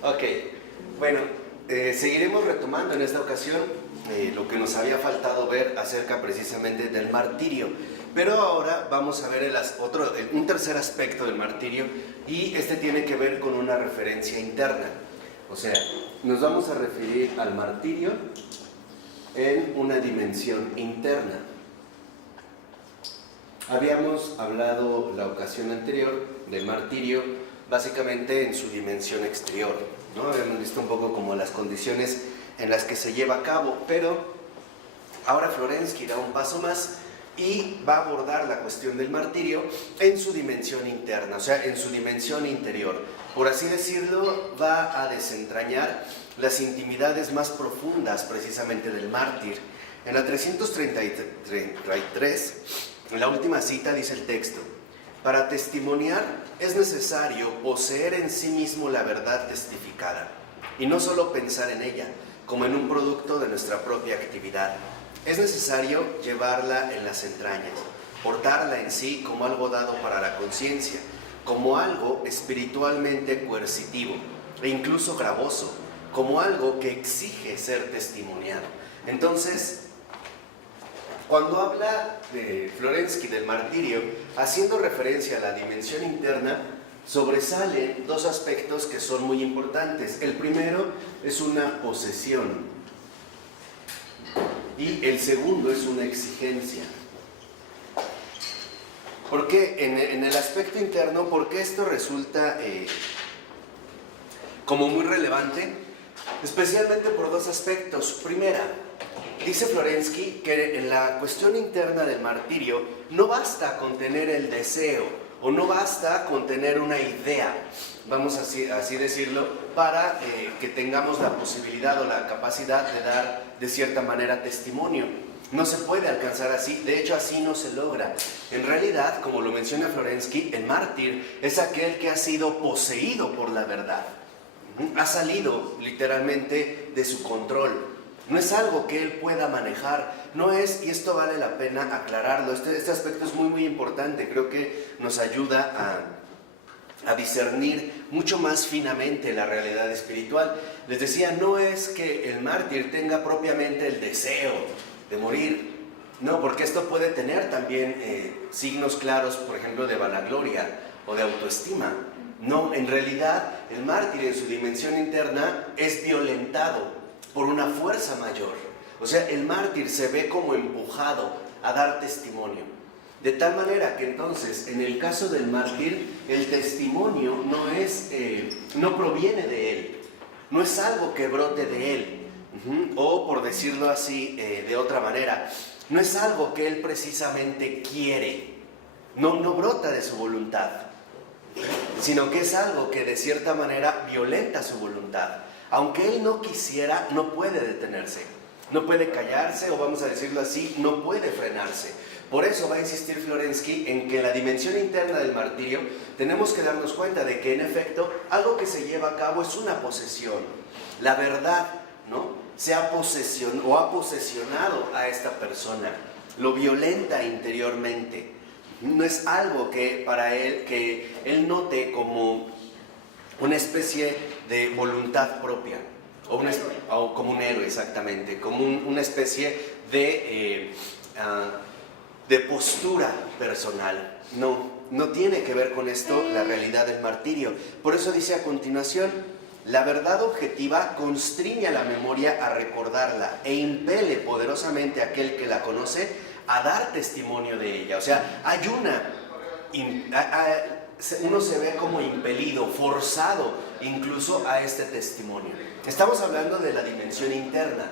Ok, bueno, seguiremos retomando en esta ocasión lo que nos había faltado ver acerca precisamente del martirio. Pero ahora vamos a ver un tercer aspecto del martirio, y este tiene que ver con una referencia interna. O sea, nos vamos a referir al martirio en una dimensión interna. Habíamos hablado la ocasión anterior del martirio básicamente en su dimensión exterior, ¿no? Hemos visto un poco como las condiciones en las que se lleva a cabo, pero ahora Florensky da un paso más y va a abordar la cuestión del martirio en su dimensión interna, o sea, en su dimensión interior. Por así decirlo, va a desentrañar las intimidades más profundas precisamente del mártir. En la 333, en la última cita, dice el texto: para testimoniar es necesario poseer en sí mismo la verdad testificada, y no solo pensar en ella como en un producto de nuestra propia actividad. Es necesario llevarla en las entrañas, portarla en sí como algo dado para la conciencia, como algo espiritualmente coercitivo e incluso gravoso, como algo que exige ser testimoniado. Entonces, cuando habla de Florensky del martirio, haciendo referencia a la dimensión interna, sobresalen dos aspectos que son muy importantes. El primero es una posesión y el segundo es una exigencia. ¿Por qué? En el aspecto interno, ¿por qué esto resulta como muy relevante? Especialmente por dos aspectos. Primera, dice Florensky que en la cuestión interna del martirio no basta con tener el deseo o no basta con tener una idea, vamos así decirlo, para que tengamos la posibilidad o la capacidad de dar de cierta manera testimonio. No se puede alcanzar así, de hecho así no se logra. En realidad, como lo menciona Florensky, el mártir es aquel que ha sido poseído por la verdad. Ha salido literalmente de su control. No es algo que él pueda manejar, no es, y esto vale la pena aclararlo, este aspecto es muy importante, creo que nos ayuda a discernir mucho más finamente la realidad espiritual. Les decía, no es que el mártir tenga propiamente el deseo de morir, no, porque esto puede tener también signos claros, por ejemplo, de vanagloria o de autoestima. No, en realidad el mártir en su dimensión interna es violentado por una fuerza mayor. O sea, el mártir se ve como empujado a dar testimonio. De tal manera que entonces, en el caso del mártir, el testimonio no proviene de él, no es algo que brote de él, o por decirlo así de otra manera, no es algo que él precisamente quiere, no brota de su voluntad, sino que es algo que de cierta manera violenta su voluntad. Aunque él no quisiera, no puede detenerse, no puede callarse, o vamos a decirlo así, no puede frenarse. Por eso va a insistir Florensky en que en la dimensión interna del martirio tenemos que darnos cuenta de que en efecto algo que se lleva a cabo es una posesión. La verdad, ¿no?, ha posesionado a esta persona, lo violenta interiormente. No es algo que para él, que él note como una especie de voluntad propia, o como un héroe, exactamente, como una especie de postura personal. No tiene que ver con esto la realidad del martirio. Por eso dice a continuación: la verdad objetiva constriñe a la memoria a recordarla e impele poderosamente a aquel que la conoce a dar testimonio de ella. O sea, uno se ve como impelido, forzado incluso a este testimonio. Estamos hablando de la dimensión interna,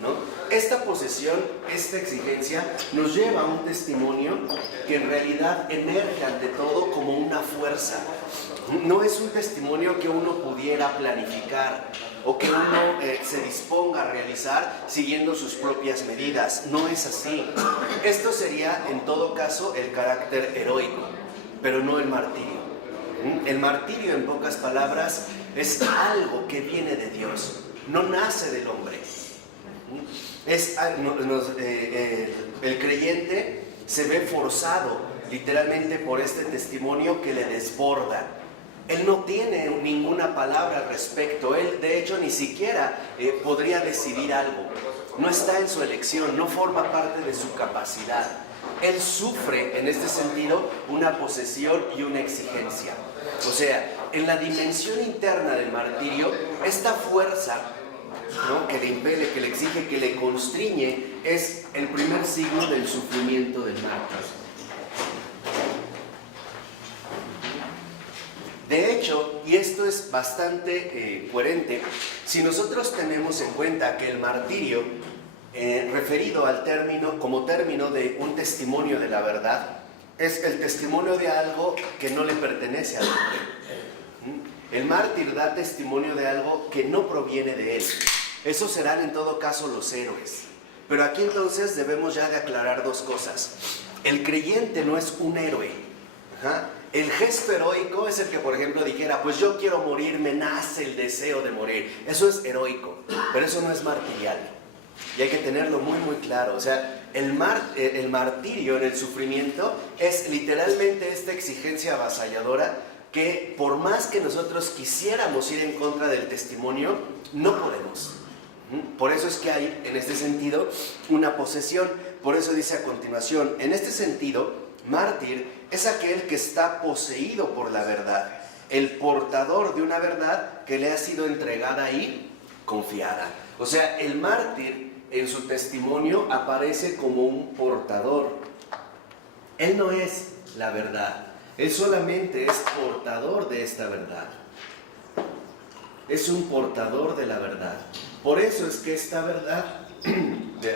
¿no? Esta posesión, esta exigencia nos lleva a un testimonio que en realidad emerge ante todo como una fuerza. No es un testimonio que uno pudiera planificar o que uno se disponga a realizar siguiendo sus propias medidas. No es así. Esto sería en todo caso el carácter heroico, pero no el martirio. El martirio, en pocas palabras, es algo que viene de Dios, no nace del hombre. El creyente se ve forzado literalmente por este testimonio que le desborda. Él no tiene ninguna palabra al respecto. Él, de hecho, ni siquiera podría decidir algo. No está en su elección, no forma parte de su capacidad. Él sufre, en este sentido, una posesión y una exigencia. O sea, en la dimensión interna del martirio, esta fuerza, ¿no?, que le impele, que le exige, que le constriñe, es el primer signo del sufrimiento del mártir. De hecho, y esto es bastante coherente, si nosotros tenemos en cuenta que el martirio, referido al término, como término de un testimonio de la verdad, es el testimonio de algo que no le pertenece al hombre. El mártir da testimonio de algo que no proviene de él. Esos serán en todo caso los héroes. Pero aquí entonces debemos ya de aclarar dos cosas. El creyente no es un héroe. El gesto heroico es el que, por ejemplo, dijera, pues yo quiero morir, me nace el deseo de morir. Eso es heroico, pero eso no es martirial. Y hay que tenerlo muy, muy claro. O sea, el martirio en el sufrimiento es literalmente esta exigencia avasalladora que por más que nosotros quisiéramos ir en contra del testimonio, no podemos. Por eso es que hay, en este sentido, una posesión. Por eso dice a continuación, en este sentido, mártir es aquel que está poseído por la verdad, el portador de una verdad que le ha sido entregada y confiada. O sea, el mártir en su testimonio aparece como un portador. Él no es la verdad, él solamente es portador de esta verdad. Es un portador de la verdad. Por eso es que esta verdad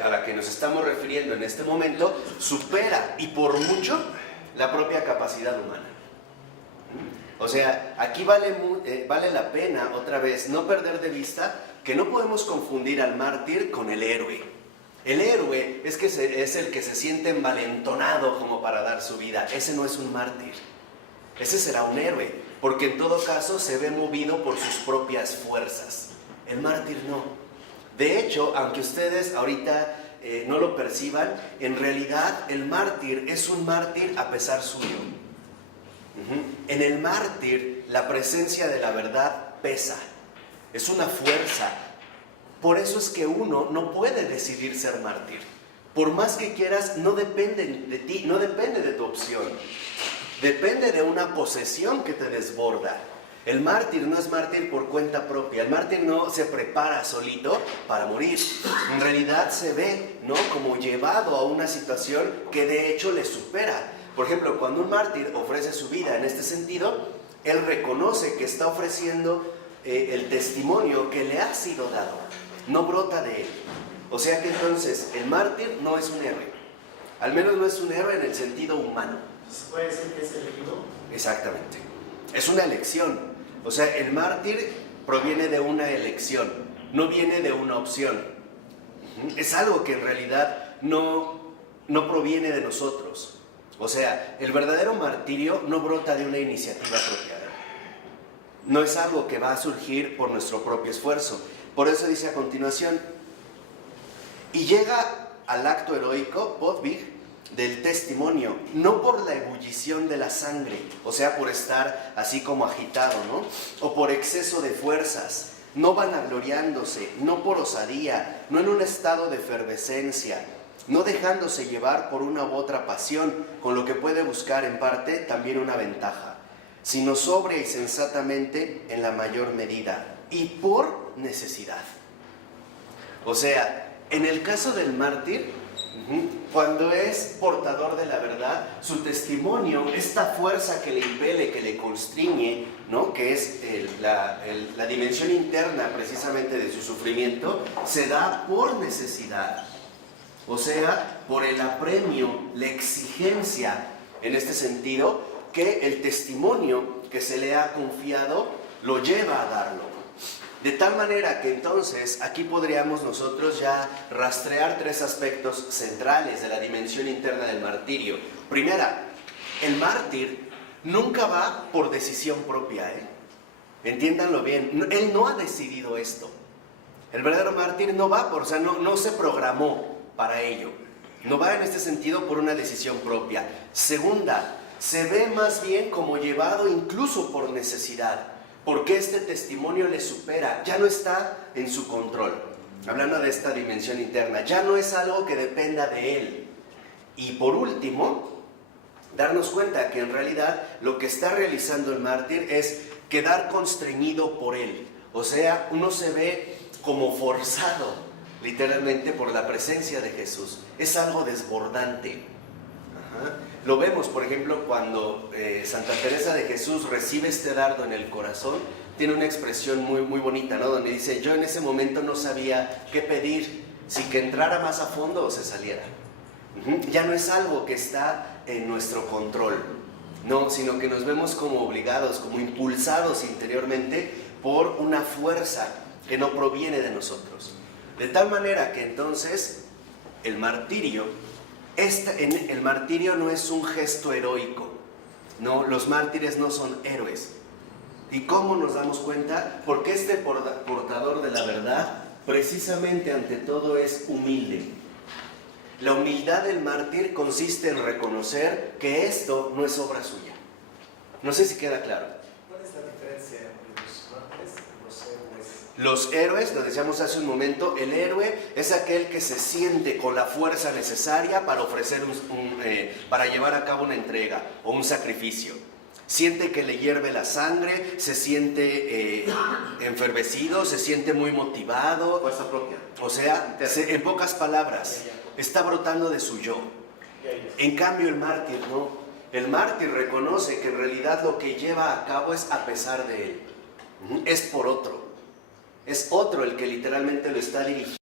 a la que nos estamos refiriendo en este momento supera y por mucho la propia capacidad humana. O sea, aquí vale la pena otra vez no perder de vista que no podemos confundir al mártir con el héroe. El héroe es el que se siente envalentonado como para dar su vida. Ese no es un mártir. Ese será un héroe, porque en todo caso se ve movido por sus propias fuerzas. El mártir no. De hecho, aunque ustedes ahorita no lo perciban, en realidad el mártir es un mártir a pesar suyo. En el mártir la presencia de la verdad pesa, es una fuerza. Por eso es que uno no puede decidir ser mártir. Por más que quieras, no depende de ti, no depende de tu opción. Depende de una posesión que te desborda. El mártir no es mártir por cuenta propia. El mártir no se prepara solito para morir. En realidad se ve, ¿no?, como llevado a una situación que de hecho le supera. Por ejemplo, cuando un mártir ofrece su vida en este sentido, él reconoce que está ofreciendo el testimonio que le ha sido dado. No brota de él. O sea que entonces el mártir no es un héroe. Al menos no es un héroe en el sentido humano. ¿Puede decir que es elegido? Exactamente. Es una elección. O sea, el mártir proviene de una elección, no viene de una opción. Es algo que en realidad no proviene de nosotros. O sea, el verdadero martirio no brota de una iniciativa propia. No es algo que va a surgir por nuestro propio esfuerzo. Por eso dice a continuación, y llega al acto heroico, Bodvig, del testimonio, no por la ebullición de la sangre, o sea, por estar así como agitado, ¿no?, o por exceso de fuerzas, no vanagloriándose, no por osadía, no en un estado de efervescencia, no dejándose llevar por una u otra pasión, con lo que puede buscar en parte también una ventaja, sino sobria y sensatamente en la mayor medida, y por necesidad. O sea, en el caso del mártir, cuando es portador de la verdad, su testimonio, esta fuerza que le impele, que le constriñe, ¿no?, que es la dimensión interna precisamente de su sufrimiento, se da por necesidad. O sea, por el apremio, la exigencia, en este sentido, que el testimonio que se le ha confiado lo lleva a darlo. De tal manera que entonces aquí podríamos nosotros ya rastrear tres aspectos centrales de la dimensión interna del martirio. Primera, el mártir nunca va por decisión propia, Entiéndanlo bien, él no ha decidido esto. El verdadero mártir no va por, o sea, no se programó para ello. No va en este sentido por una decisión propia. Segunda, se ve más bien como llevado incluso por necesidad, porque este testimonio le supera, ya no está en su control. Hablando de esta dimensión interna, ya no es algo que dependa de él. Y por último, darnos cuenta que en realidad lo que está realizando el mártir es quedar constreñido por él. O sea, uno se ve como forzado, literalmente, por la presencia de Jesús. Es algo desbordante. Lo vemos, por ejemplo, cuando Santa Teresa de Jesús recibe este dardo en el corazón, tiene una expresión muy, muy bonita, ¿no? Donde dice, yo en ese momento no sabía qué pedir, si que entrara más a fondo o se saliera. Ya no es algo que está en nuestro control, no, sino que nos vemos como obligados, como impulsados interiormente por una fuerza que no proviene de nosotros. De tal manera que entonces el martirio no es un gesto heroico, no, los mártires no son héroes. ¿Y cómo nos damos cuenta? Porque este portador de la verdad, precisamente ante todo, es humilde. La humildad del mártir consiste en reconocer que esto no es obra suya. No sé si queda claro. ¿Cuál es la diferencia entre los mártires y los héroes? Los héroes, lo decíamos hace un momento, el héroe es aquel que se siente con la fuerza necesaria para ofrecer para llevar a cabo una entrega o un sacrificio. Siente que le hierve la sangre, se siente enfervecido, se siente muy motivado. Fuerza propia. O sea, en pocas palabras, está brotando de su yo. En cambio el mártir no. El mártir reconoce que en realidad lo que lleva a cabo es a pesar de él. Es por otro. Es otro el que literalmente lo está dirigiendo.